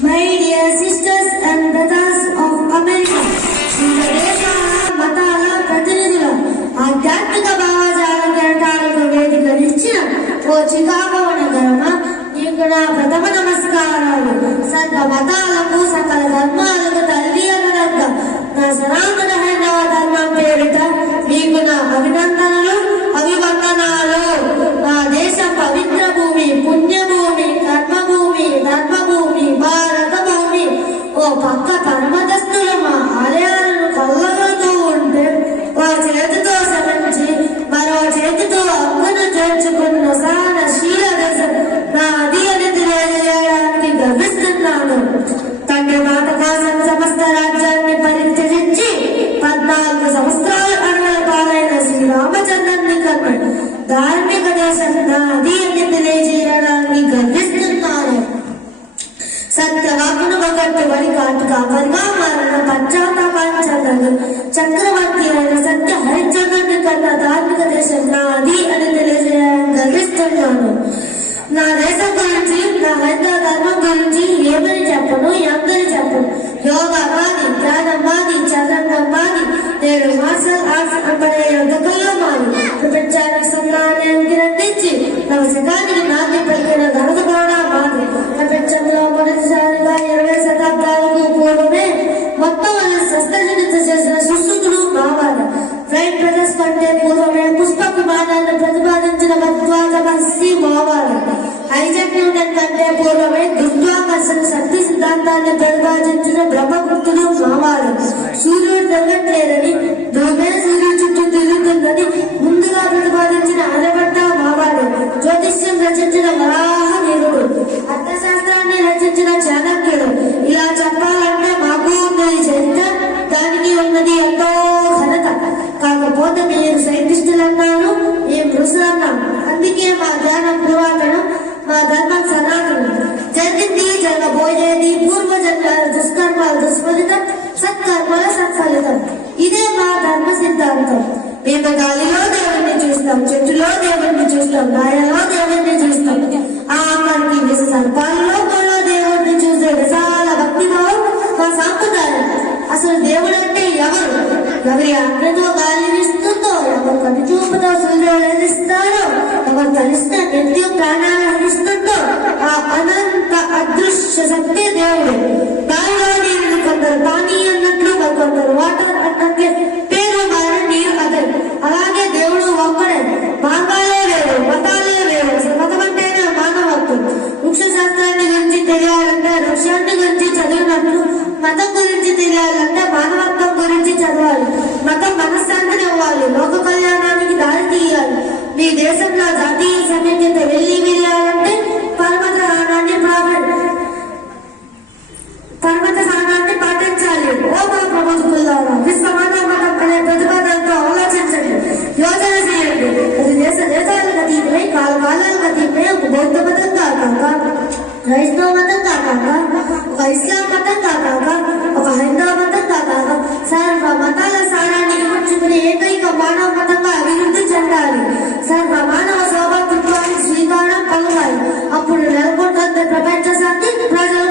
My dear sisters and brothers of America, దేశ మతాల ప్రతినిధుల ఆధ్యాత్మిక భావజాల కేటాలకు వేదికనిచ్చిన ఓ చికాగో నగరమా, నీకు నా ప్రథమ నమస్కారాలు. సర్వ మతాలకు సకల ధర్మాలకు తల్లి అనగా నా సనాతన హైందవ ధర్మం పేరిట నీకు నా అభినందనలు, అభివందనాలు. నా దేశం పవిత్ర భూమి, పుణ్యభూమి, కర్మభూమి, ధర్మభూమి, భారత భూమి. ఓ పక్క పరమదస్తులు మా ఆలయాలను కళ్ళగలుతూ ఉంటే ఓ చేతితో శమించి మరో చేతితో అక్కను చేర్చుకున్న సహనశీల దేశం నాది అని తెలియజేయడానికి గర్విస్తున్నాను. తండ్రి మాట కోసం సమస్త రాజ్యాన్ని పరిత్యజించి 14 సంవత్సరాలు అడవుల పాలైన శ్రీరామచంద్రుని కన్నా ధార్మిక దేశం నాది అని తెలియజేయడానికి గర్విస్తున్నాను. సత్యవాకును ఒకట్టుబడి కాటు కాపరిగా మారిన పశ్చాత్తాపాంచంద్రుడు చక్రవర్తి అయిన సత్య హరిశ్చంద్రుని కన్నా ధార్మిక దేశం నాది అని తెలియజేయడానికి గర్విస్తున్నాను. నా దేశం గురించి, నా హైందవ ధర్మం గురించి ఏమని చెప్పను, ఎందరి చెప్పను. యోగవాది, ధ్యానవాది, చదరంగవాది, నేడు మార్షల్ ఆర్ట్స్ అనబడే యుద్ధకల్లో మారి ప్రపంచానికి సన్నాన్ని అందించి నవశకానికి నాటి పలికిన ఘనత కూడా మారి ప్రపంచంలో మొదటిసారిగా 20 శతాబ్దాలకు పూర్వమే మొత్తం శస్త్రచికిత్స చేసిన సుశ్రుతుడు మావాడు. ఫ్రైడ్ బ్రదర్స్ కంటే పూర్వమే పుష్ప విమానాన్ని ప్రతిపాదించిన భరద్వాజ మహర్షి మావాడు. ఐజాక్ న్యూటన్ కంటే పూర్వమే గురుత్వాకర్షణ శక్తి సిద్ధాంతాన్ని ప్రతిపాదించిన బ్రహ్మగుప్తుడు మావాడు. సూర్యుడు తిరగట్లేదని, భూమే సూర్యుడు చుట్టూ తిరుగుతుందని ముందుగా ప్రతిపాదించిన ఆర్యభట్ట మావాడు. జ్యోతిష్యం రచించిన వరాహ వీరుడు, అర్థశాస్త్రాన్ని రచించిన చాణక్యుడు. ఇలా చెప్పాలంటే మాకు ఉన్నది చరిత్ర, దానికి ఉన్నది ఎంతో ఘనత. కాకపోతే మీరు సైంటిస్టులు అన్నాను, మేము ఋషులు అన్నాం. అందుకే మా ధ్యానం పురాతనం, మా ధర్మం సనాతనం. జరిగింది, జరగబోయేది పూర్వజన్మల దుష్కర్మాల దుష్ఫలితం, సత్కర్మల సత్ఫలితం. ఇదే మా ధర్మ సిద్ధాంతం. మేము గాలిలో దేవుడిని చూస్తాం, చెట్టులో దేవుడిని చూస్తాం, గాయలో దేవుడిని చూస్తాం. ఆఖరికి సర్పాలలో కూడా దేవుడిని చూసే విశాల భక్తిభావం మా సాంప్రదాయం. అసలు దేవుడు అంటే ఎవరు? ఎవరి ఆజ్ఞతో గాలినిస్తుందో, ఎవరు కను చూపుతో సూర్యుడిస్తారో, ఎవరు తలిస్తే నిత్యం ప్రాణాలు హరిస్తుందో ఆ అనంత అదృశ్య శక్తి దేవుడు. దానిలో నీరు కొందరు పానీ అన్నట్లు, కొందరు వాటర్ అన్నట్లే పేరు మారి నీరు అదే. అలాగే దేవుడు ఒక్కడే. మార్గాలే వేరు, మతాలే వేరు. అసలు మతం అంటేనే మానవత్వం. వృక్ష శాస్త్రాన్ని గురించి తెలియాలంటే వృక్షాన్ని గురించి చదివినట్లు, మతం గురించి తెలియాలంటే మానవత్వం గురించి చదవాలి. మతం మనశ్శాంతిని ఇవ్వాలి, లోక కళ్యాణానికి దారి తీయాలి. మీ దేశంలో జాతీయ సమైక్యత వెళ్ళి విరియాలంటే పరమత సహనాన్ని పాటించాలి. ఓ మా ప్రముఖులారా, విశ్వమానవ మతం అనే ప్రతిపాదనతో ఆలోచించండి, యోచన చేయండి. అది దేశాలకు అతీతమై, కాలాలకు అతీతమై ఒక బౌద్ధ మతం కాక, క్రైస్తవ మతం కాక, ఒక ఇస్లాం మతం కాక, ఒక హైందవ మతం కాక, సర్వ మతాల సారాన్ని ఇమర్చుకుని ఏకైక మానవ మతంగా అభివృద్ధి చెందాలి. సర్వ మానవ స్వాభావిత్వానికి శ్రీకారం పలకాలి. అప్పుడు నెలకొంటుంది ప్రపంచ శాంతి, ప్రజల